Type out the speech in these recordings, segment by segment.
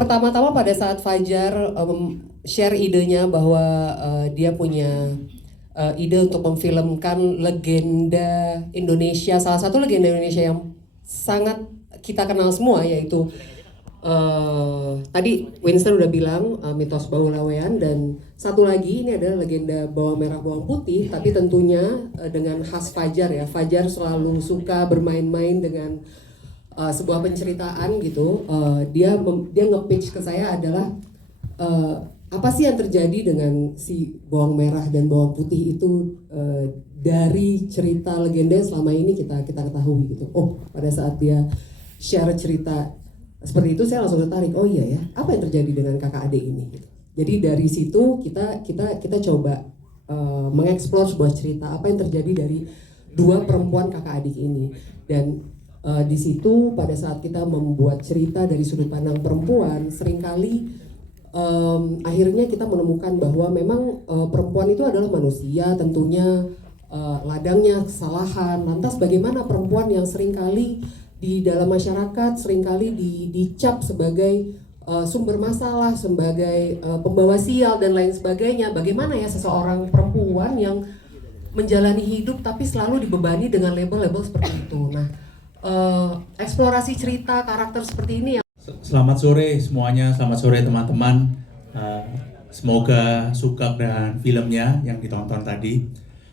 pertama-tama pada saat Fajar share idenya bahwa dia punya ide untuk memfilmkan legenda Indonesia, salah satu legenda Indonesia yang sangat kita kenal semua, yaitu tadi Winston udah bilang mitos Baulawean, dan satu lagi ini adalah legenda bawang merah bawang putih, tapi tentunya dengan khas Fajar ya. Fajar selalu suka bermain-main dengan sebuah penceritaan gitu. Dia nge-pitch ke saya adalah apa sih yang terjadi dengan si bawang merah dan bawang putih itu dari cerita legenda yang selama ini kita ketahui gitu. Oh, pada saat dia share cerita seperti itu saya langsung tertarik. Oh iya ya, apa yang terjadi dengan kakak adik ini gitu. Jadi dari situ kita coba mengeksplor sebuah cerita apa yang terjadi dari dua perempuan kakak adik ini. Dan di situ pada saat kita membuat cerita dari sudut pandang perempuan, seringkali akhirnya kita menemukan bahwa memang perempuan itu adalah manusia, tentunya ladangnya kesalahan. Lantas bagaimana perempuan yang seringkali di dalam masyarakat seringkali dicap sebagai sumber masalah, sebagai pembawa sial dan lain sebagainya. Bagaimana ya seseorang perempuan yang menjalani hidup tapi selalu dibebani dengan label-label seperti itu. Nah, eksplorasi cerita karakter seperti ini yang... Selamat sore semuanya, selamat sore teman-teman. Semoga suka dengan filmnya yang ditonton tadi.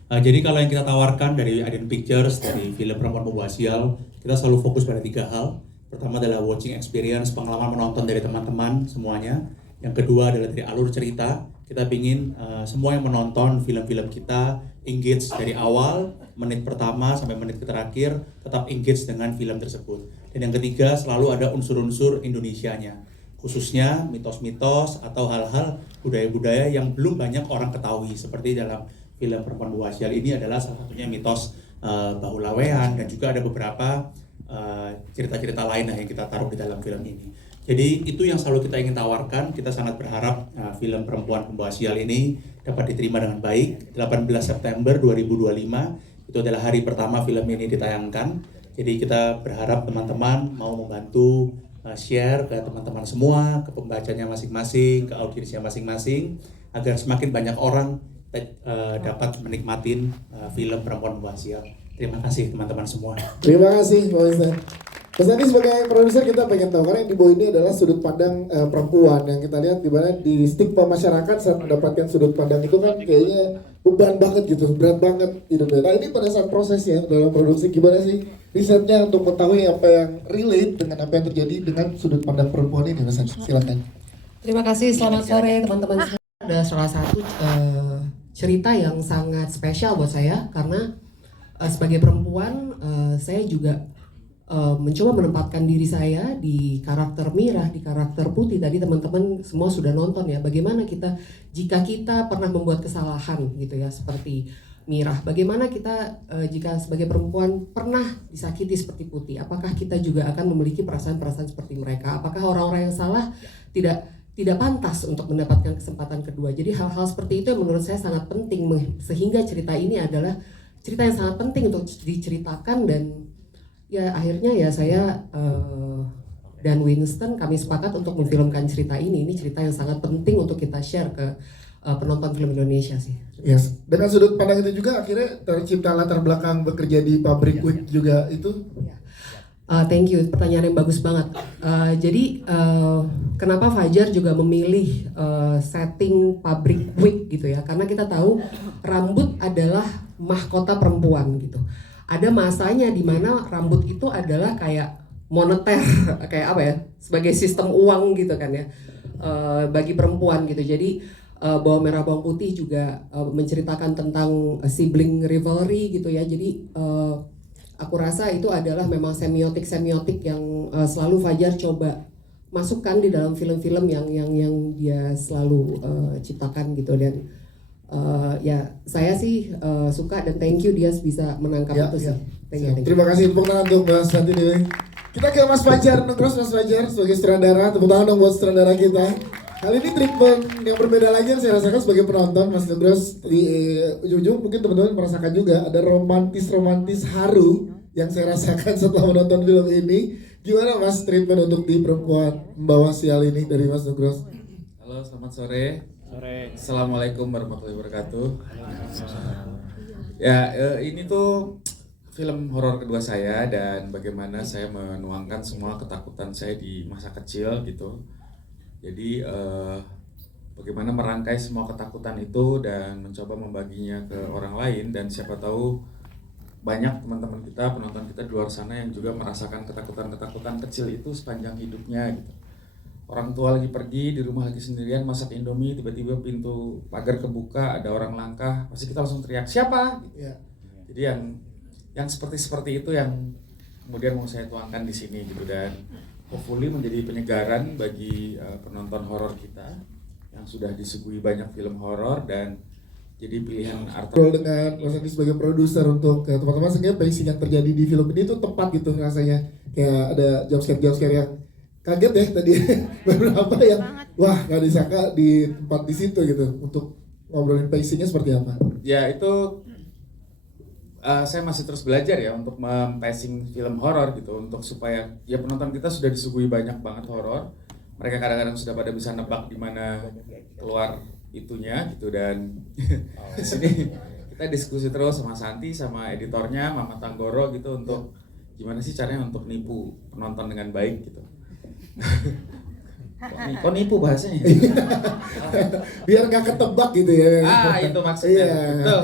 Jadi kalau yang kita tawarkan dari Aiden Pictures, dari film Perempuan Pembawa Sial, kita selalu fokus pada 3 hal. Pertama adalah watching experience, pengalaman menonton dari teman-teman semuanya. Yang kedua adalah dari alur cerita. Kita ingin semua yang menonton film-film kita engage dari awal, menit pertama sampai menit terakhir, tetap engage dengan film tersebut. Dan yang ketiga selalu ada unsur-unsur Indonesianya, khususnya mitos-mitos atau hal-hal budaya-budaya yang belum banyak orang ketahui. Seperti dalam film Perempuan Pembawa Sial ini adalah salah satunya mitos Baulawean, dan juga ada beberapa cerita-cerita lain yang kita taruh di dalam film ini. Jadi itu yang selalu kita ingin tawarkan. Kita sangat berharap film Perempuan Pembawa Sial ini dapat diterima dengan baik. 18 September 2025 itu adalah hari pertama film ini ditayangkan. Jadi kita berharap teman-teman mau membantu share ke teman-teman semua, ke pembacanya masing-masing, ke audiensnya masing-masing, agar semakin banyak orang dapat menikmatin film Perempuan Pembawa Sial. Terima kasih teman-teman semua. Terima kasih Pak Winston. Mas Andi sebagai produser kita pengen tahu, karena yang di bawah ini adalah sudut pandang perempuan yang kita lihat di mana di stigma masyarakat saat mendapatkan sudut pandang itu kan kayaknya beban banget gitu, berat banget hidupnya. Nah ini pada saat prosesnya dalam produksi gimana sih risetnya untuk mengetahui apa yang relate dengan apa yang terjadi dengan sudut pandang perempuan ini, Mas Andi? Silakan. Terima kasih, selamat sore teman-teman. Ada salah satu cerita yang sangat spesial buat saya karena sebagai perempuan saya juga mencoba menempatkan diri saya di karakter Mirah, di karakter Putih. Tadi teman-teman semua sudah nonton ya, bagaimana kita jika kita pernah membuat kesalahan gitu ya, seperti Mirah, bagaimana kita jika sebagai perempuan pernah disakiti seperti Putih, apakah kita juga akan memiliki perasaan-perasaan seperti mereka? Apakah orang-orang yang salah tidak pantas untuk mendapatkan kesempatan kedua? Jadi hal-hal seperti itu yang menurut saya sangat penting, sehingga cerita ini adalah cerita yang sangat penting untuk diceritakan. Dan ya akhirnya ya saya dan Winston kami sepakat untuk memfilmkan cerita ini. Ini cerita yang sangat penting untuk kita share ke penonton film Indonesia sih. Yes. Dengan sudut pandang itu juga akhirnya tercipta latar belakang bekerja di pabrik wig juga itu. Thank you, pertanyaan yang bagus banget. Jadi kenapa Fajar juga memilih setting pabrik wig gitu ya? Karena kita tahu rambut adalah mahkota perempuan gitu. Ada masanya di mana rambut itu adalah kayak moneter, kayak apa ya? Sebagai sistem uang gitu kan ya, bagi perempuan gitu. Jadi bawang merah bawang putih juga menceritakan tentang sibling rivalry gitu ya. Jadi aku rasa itu adalah memang semiotik yang selalu Fajar coba masukkan di dalam film-film yang dia selalu ciptakan gitu. Dan ya saya sih suka dan thank you dia bisa menangkap itu sih. Thank you. Terima kasih, tepuk tangan untuk Mas Santi Dewi. Kita ke Mas Fajar, terus Mas Fajar sebagai sutradara, tepuk tangan dong buat sutradara kita. Kali ini treatment yang berbeda lagi yang saya rasakan sebagai penonton, Mas Nugros. Di ujung-ujung mungkin teman-teman merasakan juga ada romantis haru yang saya rasakan setelah menonton film ini. Gimana Mas treatment untuk di perempuan membawa sial ini dari Mas Nugros? Halo, selamat sore. Assalamualaikum warahmatullahi wabarakatuh. Ya, ini tuh film horor kedua saya dan bagaimana saya menuangkan semua ketakutan saya di masa kecil gitu. Jadi bagaimana merangkai semua ketakutan itu dan mencoba membaginya ke orang lain, dan siapa tahu banyak teman-teman kita, penonton kita di luar sana yang juga merasakan ketakutan-ketakutan kecil itu sepanjang hidupnya gitu. Orang tua lagi pergi, di rumah lagi sendirian masak Indomie, tiba-tiba pintu pagar kebuka, ada orang langkah, pasti kita langsung teriak, siapa? Gitu. Ya. Jadi yang seperti itu yang kemudian mau saya tuangkan di sini gitu, dan hopefully menjadi penyegaran bagi penonton horor kita yang sudah disuguhi banyak film horor, dan jadi pilihan Role dengan Mas Andi sebagai produser untuk teman-teman, sehingga pacing yang terjadi di film ini tuh tepat gitu rasanya. Kayak ada jump scare yang kaget ya tadi beberapa yang wah nggak disangka di tempat di situ gitu. Untuk ngobrolin pacingnya seperti apa? Ya itu saya masih terus belajar ya untuk mempacing film horor gitu, untuk supaya ya penonton kita sudah disuguhi banyak banget horor. Mereka kadang-kadang sudah pada bisa nebak di mana keluar itunya gitu, dan di sini kita diskusi terus sama Santi, sama editornya Mama Tanggoro gitu, untuk gimana sih caranya untuk nipu penonton dengan baik gitu. Kok nipu bahasanya? Biar nggak ketebak gitu ya. Itu maksudnya. Iya. Betul.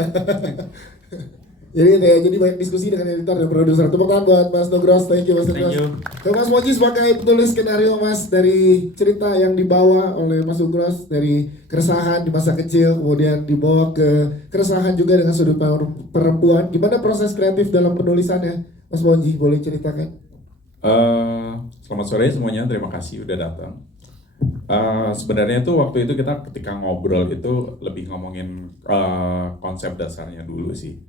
Jadi banyak diskusi dengan editor dan produser. Tepuk tangan buat Mas Nugros, thank you Mas Nugros. Thank you. Dan Mas Moji sebagai penulis skenario Mas, dari cerita yang dibawa oleh Mas Nugros dari keresahan di masa kecil, kemudian dibawa ke keresahan juga dengan sudut perempuan. Gimana proses kreatif dalam penulisannya, Mas Moji? Boleh ceritakan? Selamat sore semuanya, terima kasih udah datang. Sebenarnya tuh waktu itu kita ketika ngobrol itu lebih ngomongin konsep dasarnya dulu sih.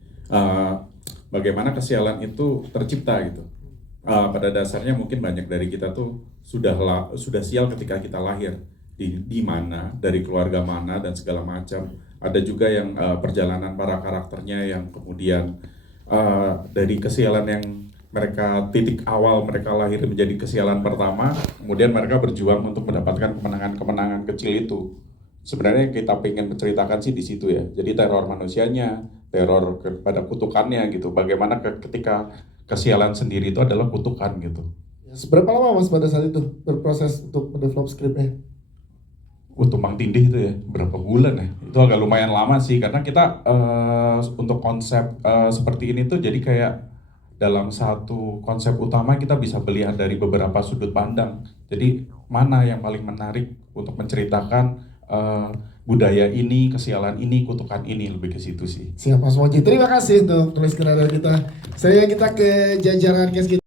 Bagaimana kesialan itu tercipta gitu. Pada dasarnya mungkin banyak dari kita tuh sudah sial ketika kita lahir, di mana, dari keluarga mana dan segala macam. Ada juga yang perjalanan para karakternya yang kemudian dari kesialan yang mereka, titik awal mereka lahir menjadi kesialan pertama, kemudian mereka berjuang untuk mendapatkan kemenangan-kemenangan kecil itu. Sebenarnya kita pengen menceritakan sih di situ ya. Jadi teror manusianya, teror kepada kutukannya gitu. Bagaimana ketika kesialan sendiri itu adalah kutukan gitu. Seberapa lama Mas pada saat itu berproses untuk mendevelop skripnya? Tumpang tindih itu ya, berapa bulan ya? Itu agak lumayan lama sih, karena kita untuk konsep seperti ini tuh jadi kayak dalam satu konsep utama kita bisa melihat dari beberapa sudut pandang. Jadi mana yang paling menarik untuk menceritakan budaya ini, kesialan ini, kutukan ini, lebih ke situ sih. Siap Mas Moji, terima kasih untuk tulis skenario kita. Kita ke jajaran case kita.